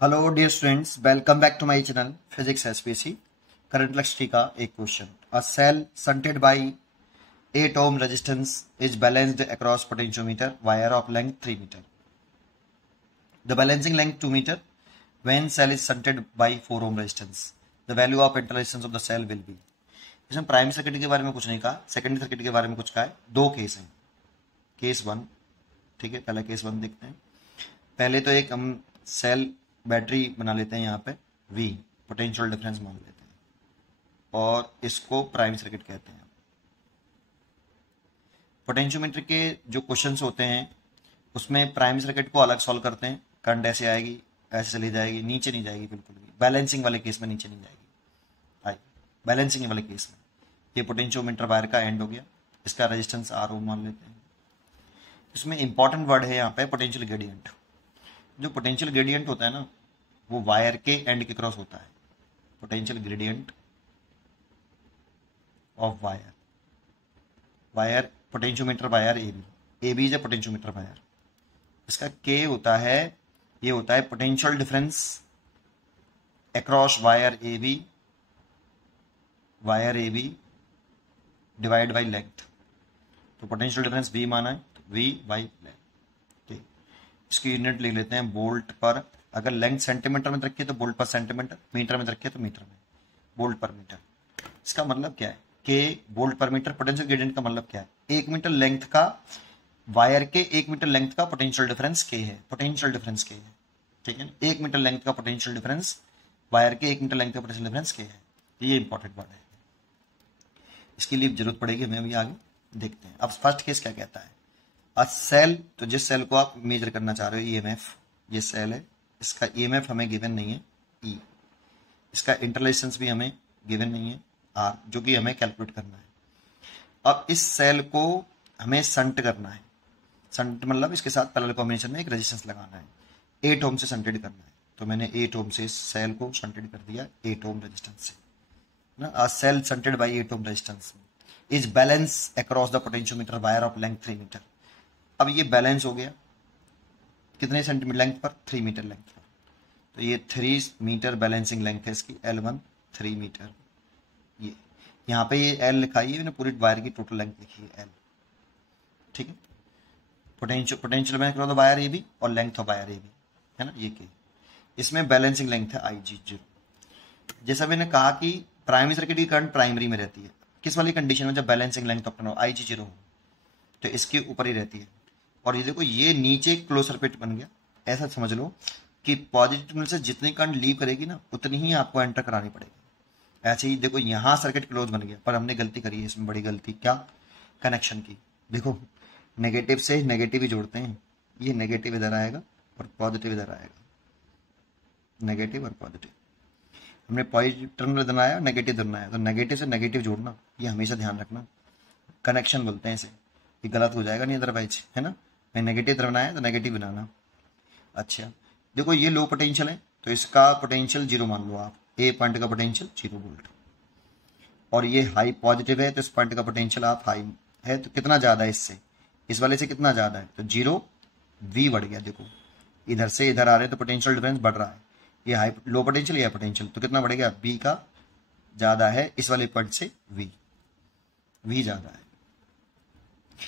Hello dear students, welcome back to my channel physics SPC. Current electricity का एक question. A cell shunted by 8 ohm resistance is balanced across potentiometer wire of length 3 meter. The balancing length 2 meter when cell is shunted by 4 ohm resistance. The value of internal resistance of the cell will be. इसमें primary circuit के बारे में कुछ नहीं कहा, secondary circuit के बारे में कुछ कहा है। दो केस हैं। केस वन, ठीक है, पहला केस वन देखते हैं। पहले तो एक हम सेल बैटरी बना लेते हैं, यहाँ पे V पोटेंशियल डिफरेंस मान लेते हैं और इसको प्राइमरी सर्किट कहते हैं। पोटेंशियोमीटर के जो क्वेश्चंस होते हैं उसमें प्राइमरी सर्किट को अलग सॉल्व करते हैं। करंट ऐसे आएगी, ऐसे चली जाएगी, नीचे नहीं जाएगी बिल्कुल भी। बैलेंसिंग वाले केस में नीचे नहीं जाएगी। आई बैलेंसिंग वाले केस में ये पोटेंशियोमीटर वायर का एंड हो गया। इसका रेजिस्टेंस R ओम मान लेते हैं। इसमें इंपॉर्टेंट वर्ड है यहाँ पे पोटेंशियल ग्रेडियंट। जो पोटेंशियल ग्रेडियंट होता है ना, वो वायर के एंड के क्रॉस होता है। Potential gradient of wire, wire potentiometer wire A B is a potentiometer wire. इसका के होता है, ये होता है potential difference across wire A B divide by length. तो पोटेंशियल डिफरेंस V माना है, तो V बाई लेंथ। ठीक, इसकी यूनिट ले लेते हैं वोल्ट पर। अगर लेंथ सेंटीमीटर में रखिए तो वोल्ट पर सेंटीमीटर, मीटर में रखिए तो मीटर में, वोल्ट पर मीटर। इसका मतलब क्या है? के वोल्ट पर मीटर। पोटेंशियल ग्रेडियंट का मतलब क्या है? 1 मीटर लेंथ का, वायर के 1 मीटर लेंथ का पोटेंशियल डिफरेंस के है। पोटेंशियल डिफरेंस के है, ठीक है। 1 मीटर लेंथ का पोटेंशियल डिफरेंस, वायर के 1 मीटर लेंथ का पोटेंशियल डिफरेंस के है। ये इंपॉर्टेंट वर्ड है, इसके लिए जरूरत पड़ेगी हमें, अभी आगे देखते हैं। अब फर्स्ट केस क्या कहता है? अ सेल, तो जिस सेल को आप मेजर करना चाह रहे हो, ईएमएफ, ये सेल है, इसका ईएमएफ हमें गिवन नहीं है E। इसका इंटरलेशंस भी हमें गिवन नहीं है R, जो कि हमें कैलकुलेट करना है। अब इस सेल को हमें शंट करना है। शंट मतलब इसके साथ पैरेलल कॉम्बिनेशन में एक रेजिस्टेंस लगाना है। 8 ओम से शंटेड करना है, तो मैंने 8 ओम से इस सेल को शंटेड कर दिया 8 ओम रेजिस्टेंस से ना। A cell shunted by 8 ohm resistance is balance across the potentiometer wire of length 3 metre. अब ये बैलेंस हो गया कितने सेंटीमीटर लेंथ पर? 3 मीटर लेंथ पर। तो ये 3 मीटर बैलेंसिंग लेंथ है इसकी, L1 3 मीटर। ये यहाँ पे ये L लिखा है, मैंने पूरी वायर की टोटल लेंथ लिखी है L, ठीक है। पोटेंशियल में करो तो वायर ए बी और length of wire A B है ना, ये के। इसमें बैलेंसिंग लेंथ है IG0। जैसा मैंने कहा कि प्राइमरी सर्किट की करंट प्राइमरी में रहती है, किस वाली कंडीशन में? जब बैलेंसिंग लेंथ ऑफ IG0 हो, तो इसके ऊपर ही रहती है। और ये देखो, ये नीचे क्लोज सर्किट बन गया। ऐसा समझ लो कि पॉजिटिव टर्मिनल से जितनी करंट लीव करेगी ना, उतनी ही आपको एंटर करानी पड़ेगी। ऐसे ही देखो, यहाँ सर्किट क्लोज बन गया, पर हमने गलती करी है इसमें, बड़ी गलती। क्या? कनेक्शन की। देखो, नेगेटिव से नेगेटिव ही जोड़ते हैं। ये नेगेटिव इधर आएगा और पॉजिटिव इधर आएगा, नेगेटिव और पॉजिटिव। हमने पॉजिटिव टर्मिनल इधर आया, नेगेटिव इधर आया, तो नेगेटिव से नेगेटिव जोड़ना, ये हमेशा ध्यान रखना। कनेक्शन बोलते हैं इसे। ये गलत हो जाएगा नहीं अदरवाइज, है ना। मैं नेगेटिव इधर बनाया तो नेगेटिव बनाना। अच्छा, देखो ये लो पोटेंशियल है, तो इसका पोटेंशियल 0 मान लो आप। ए पॉइंट का पोटेंशियल 0 वोल्ट। और ये हाई पॉजिटिव है, तो इस पॉइंट का पोटेंशियल आप हाई है, तो कितना ज्यादा है इससे? इस वाले से कितना ज्यादा है? तो 0 V बढ़ गया। देखो, इधर से इधर आ रहे हैं तो पोटेंशियल डिफरेंस बढ़ रहा है। ये हाई लो पोटेंशियल, या पोटेंशियल, तो कितना बढ़ेगा? B का ज्यादा है इस वाले पॉइंट से, V ज्यादा है।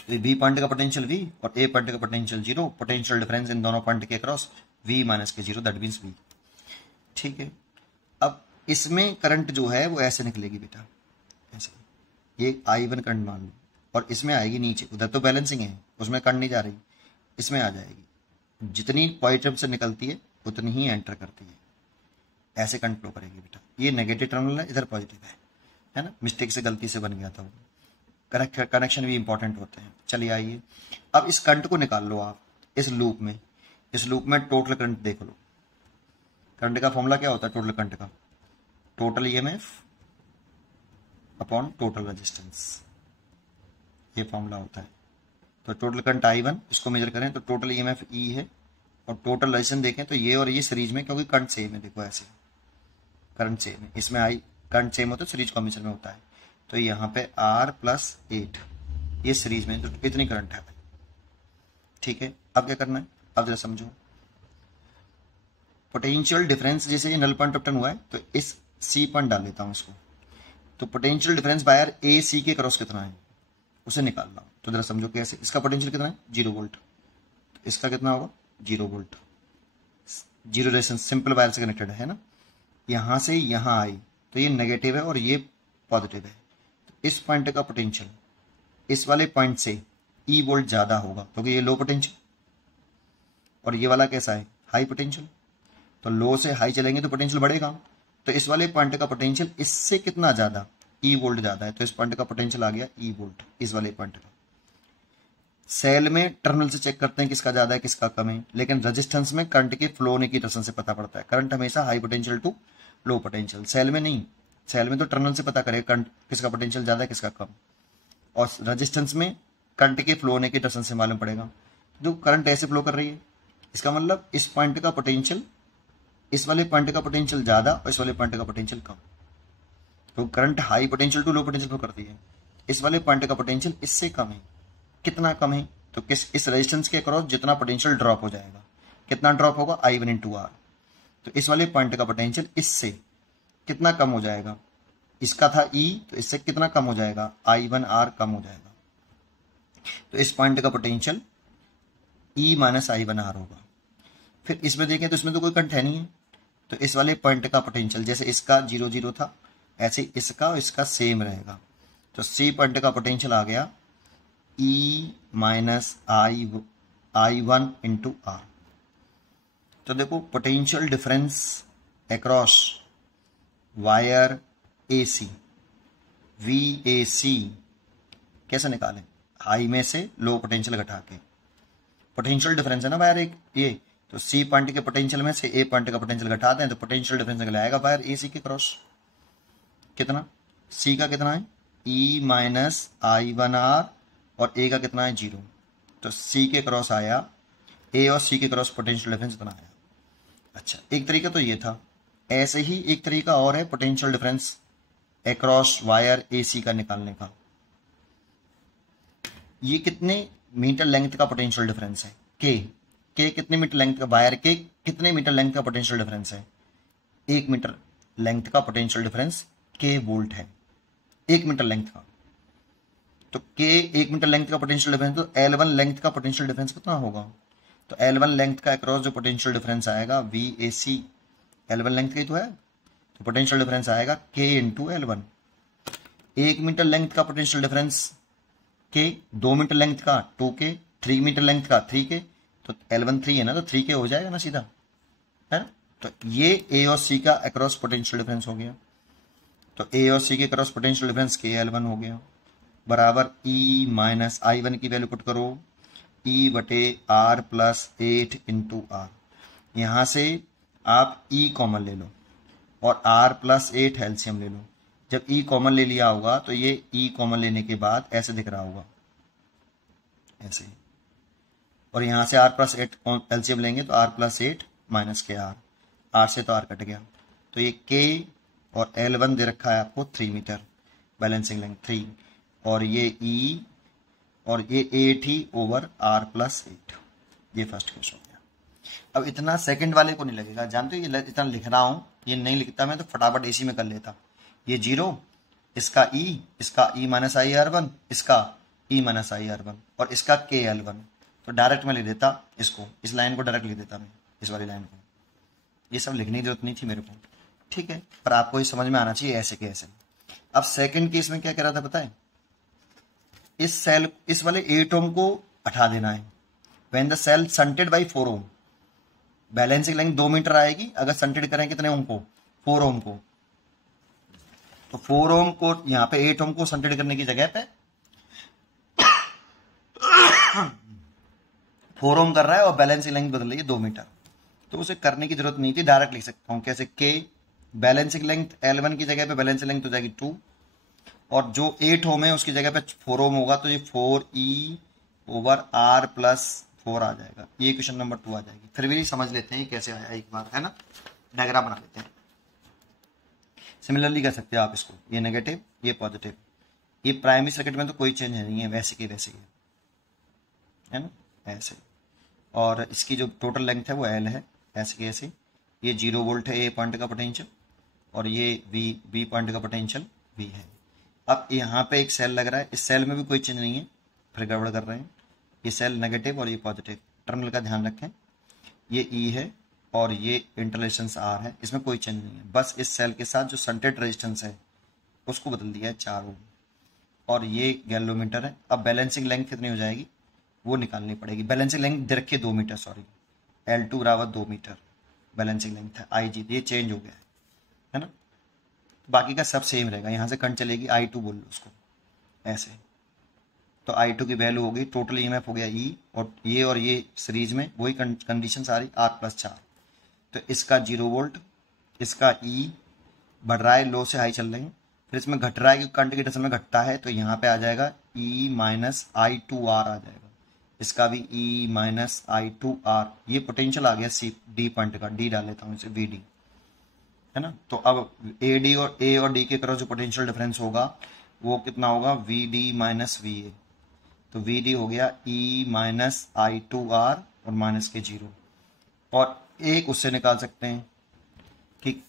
तो बी पॉइंट का पोटेंशियल V और ए पॉइंट का पोटेंशियल 0। पोटेंशियल डिफरेंस इन दोनों पॉइंट के क्रॉस V माइनस के 0, दैट मीन्स V, ठीक है। अब इसमें करंट जो है वो ऐसे निकलेगी बेटा, ऐसे। ये I1 करंट मान लो, और इसमें आएगी नीचे। उधर तो बैलेंसिंग है, उसमें करंट नहीं जा रही, इसमें आ जाएगी। जितनी पॉजिटिव से निकलती है उतनी ही एंटर करती है, ऐसे करंट फ्लो करेगी बेटा। ये नेगेटिव टर्मिनल है, इधर पॉजिटिव है ना। मिस्टेक से, गलती से बन गया था वो। कनेक्शन भी इंपॉर्टेंट होते हैं। चलिए आइए, अब इस करंट को निकाल लो आप इस लूप में। इस लूप में टोटल करंट देख लो। करंट का फॉर्मूला क्या होता है टोटल करंट का? Total EMF upon total resistance, ये फॉर्मूला होता है। तो टोटल करंट I1, इसको मेजर करें तो टोटल ईएमएफ E है, और टोटल रेजिस्टेंस देखें तो ये और ये सीरीज में, क्योंकि करंट सेम है। देखो ऐसे करंट सेम है, इसमें करंट सेम होता है, सीरीज कॉम्बिनेशन में होता है। तो यहाँ पे R+8, ये सीरीज में, तो इतनी करंट है भाई, ठीक है। अब क्या करना है? अब जरा समझो, पोटेंशियल डिफरेंस, जैसे ये नल पॉइंट ऑफ टर्न हुआ है तो इस सी पॉइंट डाल देता हूँ इसको, तो पोटेंशियल डिफरेंस वायर ए सी के क्रॉस कितना है उसे निकाल रहा हूँ। तो जरा समझो कैसे, इसका पोटेंशियल कितना है 0 वोल्ट, तो इसका कितना होगा 0 volt, zero resistance, simple wire से कनेक्टेड है ना। यहाँ से यहाँ आई तो ये नेगेटिव है और ये पॉजिटिव है, तो इस पॉइंट का पोटेंशियल इस वाले पॉइंट से ई वोल्ट ज्यादा होगा क्योंकि ये लो पोटेंशियल, और ये वाला कैसा है हाई पोटेंशियल, तो लो से हाई चलेंगे तो पोटेंशियल बढ़ेगा, तो इस वाले पॉइंट का पोटेंशियल इससे कितना ज्यादा ई वोल्ट ज्यादा है, तो इस पॉइंट का पोटेंशियल आ गया ई वोल्ट इस वाले पॉइंट का। सेल में टर्मिनल से चेक करते हैं किसका ज्यादा है किसका कम है, लेकिन रेजिस्टेंस में करंट के फ्लो होने की डायरेक्शन से पता पड़ता है। करंट हमेशा high potential to low potential, cell में नहीं, सेल में तो टर्मिनल से पता करेगा करंट किसका पोटेंशियल ज्यादा है किसका कम, और रेजिस्टेंस में करंट के फ्लो होने की डायरेक्शन से मालूम पड़ेगा। जो करंट ऐसे फ्लो कर रही है इसका मतलब इस पॉइंट का पोटेंशियल इस वाले पॉइंट का पोटेंशियल ज्यादा और इस वाले पॉइंट का पोटेंशियल कम, तो current high potential to low potential flow करती है। इस वाले पॉइंट का पोटेंशियल इससे कम है, कितना कम है, तो किस इस रेजिस्टेंस के अक्रॉस जितना पोटेंशियल ड्रॉप हो जाएगा, कितना ड्रॉप होगा I1 इंटू आर, तो इस वाले पॉइंट का पोटेंशियल इससे कितना कम हो जाएगा, इसका था E तो इससे कितना कम हो जाएगा I1 आर कम हो जाएगा, तो इस पॉइंट का potential E minus I1 are होगा। फिर इसमें देखें तो इसमें तो कोई करंट है नहीं है, तो इस वाले पॉइंट का पोटेंशियल जैसे इसका 0 0 था ऐसे इसका और इसका सेम रहेगा, तो सी पॉइंट का पोटेंशियल आ गया E minus I1 into R. तो देखो potential difference across wire AC VAC कैसे निकालें, हाई में से लो पोटेंशियल घटा के, पोटेंशियल डिफरेंस है ना वायर एक ये, तो सी पॉइंट के पोटेंशियल में से ए पॉइंट का पोटेंशियल घटा दें तो पोटेंशियल डिफरेंस निकल आएगा वायर AC के क्रॉस, कितना सी का कितना है E माइनस I1 आर और ए का कितना है 0, तो सी के क्रॉस आया ए और सी के क्रॉस पोटेंशियल डिफरेंस इतना आया। अच्छा एक तरीका तो ये था, ऐसे ही एक तरीका और है potential difference across wire AC का निकालने का। ये कितने मीटर लेंथ का पोटेंशियल डिफरेंस है के कितने मीटर लेंथ का, वायर के कितने मीटर लेंथ का पोटेंशियल डिफरेंस है, 1 मीटर लेंथ का पोटेंशियल डिफरेंस के वोल्ट है 1 मीटर लेंथ का, तो के 1 मीटर लेंथ का पोटेंशियल डिफरेंस, तो L1 लेंथ का पोटेंशियल डिफरेंस कितना होगा, तो L1 लेंथ का अक्रॉस जो पोटेंशियल डिफरेंस आएगा VAC, L1 लेंथ का ही तो है, तो पोटेंशियल डिफरेंस आएगा K into L1। 1 metre length का potential difference K, 2 metre length का 2K, 3 मीटर लेंथ का 3K, तो L1 3 है ना तो 3K हो जाएगा ना सीधा, है ना। तो ये A और C का अक्रॉस पोटेंशियल डिफरेंस हो गया, तो A और C के across potential difference K L1 हो गया बराबर E माइनस I1 की वैल्यू पुट करो E बटे R प्लस 8 इंटू आर, यहां से आप E कॉमन ले लो और R प्लस 8 एलसीएम ले लो। जब E कॉमन ले लिया होगा तो ये E कॉमन लेने के बाद ऐसे दिख रहा होगा ऐसे, और यहां से R प्लस 8 एलसीएम लेंगे तो R प्लस 8 माइनस के R से तो R कट गया, तो ये K और L1 दे रखा है आपको 3 मीटर बैलेंसिंग लेंथ 3, और ये E और ये 8 ही ओवर R प्लस 8, ये फर्स्ट केस हो गया। अब इतना सेकंड वाले को नहीं लगेगा, जानते हो ये इतना लिख रहा हूं, ये नहीं लिखता मैं तो फटाफट AC में कर लेता, ये 0 इसका E माइनस IR1 इसका E माइनस IR1 और इसका K L1, तो डायरेक्ट मैं लिख देता इसको, इस लाइन को डायरेक्ट लिख देता मैं, इस वाली लाइन को, ये सब लिखने की जरूरत नहीं थी मेरे को, ठीक है, पर आपको ये समझ में आना चाहिए ऐसे के ऐसे। अब सेकंड केस में क्या कह रहा था पता है, इस सेल इस वाले 8 ओम को हटा देना है, when the cell shunted by 4 ohm, balancing length 2 metre आएगी अगर शंटेड करें कितने ओम को 4 ओम को, तो 4 ओम को यहाँ पे 8 ओम को शंटेड करने की जगह पे 4 ओम कर रहा है और बैलेंसिंग लेंथ बदल रही है 2 मीटर, तो उसे करने की जरूरत नहीं थी, डायरेक्ट लिख सकता हूं कैसे K बैलेंसिंग लेंथ L1 की जगह पे बैलेंसिंग लेंथ हो जाएगी 2 और जो 8 ओम है उसकी जगह पे 4 ओम होगा तो ये 4E ओवर R प्लस 4 आ जाएगा, ये क्वेश्चन नंबर 2 आ जाएगी। फिर भी समझ लेते हैं कैसे आया एक बार, है ना, डायग्राम बना लेते हैं। सिमिलरली कर सकते हो आप इसको, ये नेगेटिव ये पॉजिटिव, ये प्राइमरी सर्किट में तो कोई चेंज नहीं है, वैसे के वैसे ही है ना ऐसे, और इसकी जो टोटल लेंथ है वो L है ऐसे की ऐसे, ये 0 वोल्ट है ए पॉइंट का पोटेंशियल, और ये बी पॉइंट का पोटेंशियल वी है। अब यहाँ पे एक सेल लग रहा है, इस सेल में भी कोई चेंज नहीं है, फिर गड़बड़ कर रहे हैं। ये सेल नेगेटिव और ये पॉजिटिव, टर्मिनल का ध्यान रखें। ये ई है और ये इंटरलेशंस आर है, इसमें कोई चेंज नहीं है, बस इस सेल के साथ जो शंटेड रेजिस्टेंस है उसको बदल दिया है 4 ओम। और ये गैल्वेनोमीटर है। अब बैलेंसिंग लेंथ कितनी हो जाएगी वो निकालनी पड़ेगी। बैलेंसिंग लेंथ दे रखी है 2 मीटर, सॉरी L2 बराबर 2 मीटर बैलेंसिंग लेंथ है। IG ये चेंज हो गया है ना, बाकी का सब सेम रहेगा। यहाँ से करंट चलेगी I2 बोल लो उसको ऐसे, तो I2 की वैल्यू होगी टोटल EMF हो गया E, और ये सीरीज में वही कंडीशन सारी R+4। तो इसका 0 वोल्ट, इसका E बढ़ रहा है, लो से हाई चल रहे हैं, फिर इसमें घट रहा है क्योंकि करंट की दिशा में घटता है, तो यहाँ पे आ जाएगा E-I2R आ जाएगा। इसका भी E-I2R, ये पोटेंशियल आ गया सी डी पॉइंट का, डी डाल लेता हूँ इसे VD है ना। तो अब A और D के क्रॉस जो पोटेंशियल डिफरेंस होगा वो कितना होगा, VD माइनस VA। तो VD हो गया E-I2R और माइनस के 0। और एक उससे निकाल सकते हैं कि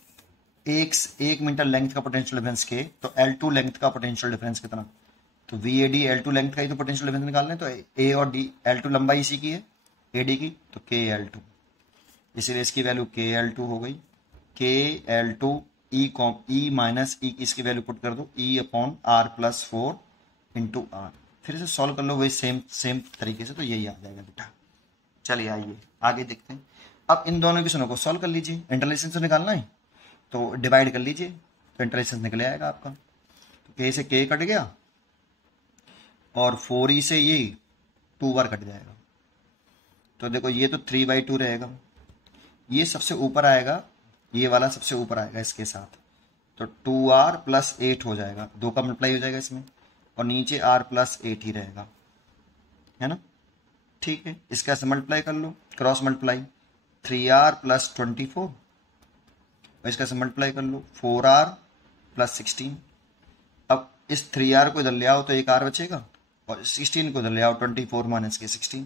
1 मीटर लेंथ का पोटेंशियल डिफरेंस के, तो L2 लेंथ का पोटेंशियल डिफरेंस कितना, तो VAD L2 लेंथ का ही तो पोटेंशियल डिफरेंस निकाल लें। तो A और D, L2 लंबाई इसी की है AD की, तो KL2, इसीलिए इसकी वैल्यू KL2 हो गई। KL2 E माइनस E की इसकी वैल्यू पुट कर दो E/R+4 इंटू R, फिर इसे सॉल्व कर लो वही सेम तरीके से, तो यही आ जाएगा बेटा। चलिए आइए आगे देखते हैं। अब इन दोनों इक्वेशनों को सॉल्व कर लीजिए, इंटरलेशन से निकालना है तो डिवाइड कर लीजिए, तो इंटरलेशन निकले आएगा आपका। तो K से K कट गया और 4E से ये 2 बार कट जाएगा, तो देखो ये तो 3/2 रहेगा, ये सबसे ऊपर आएगा, ये वाला सबसे ऊपर आएगा इसके साथ, तो 2R+8 हो जाएगा, 2 का मल्टीप्लाई हो जाएगा इसमें, और नीचे R+8 ही रहेगा, है ना। ठीक है, इसका से मल्टीप्लाई कर लो, क्रॉस मल्टीप्लाई 3R+24, और इसका से मल्टीप्लाई कर लो 4R+16। अब इस 3R को इधर ले आओ तो एक R बचेगा, और 16 को इधर ले आओ 24 माइनस के 16,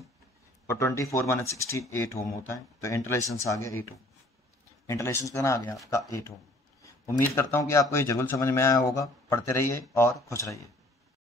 और 24 माइनस 16 8 ओम होता है, तो इंटरलेशंस आ गया 8 ओम। इंटरलेशंस कितना आ गया आपका 8 ओम। उम्मीद करता हूँ कि आपको ये जरूर समझ में आया होगा। पढ़ते रहिए और खुश रहिए।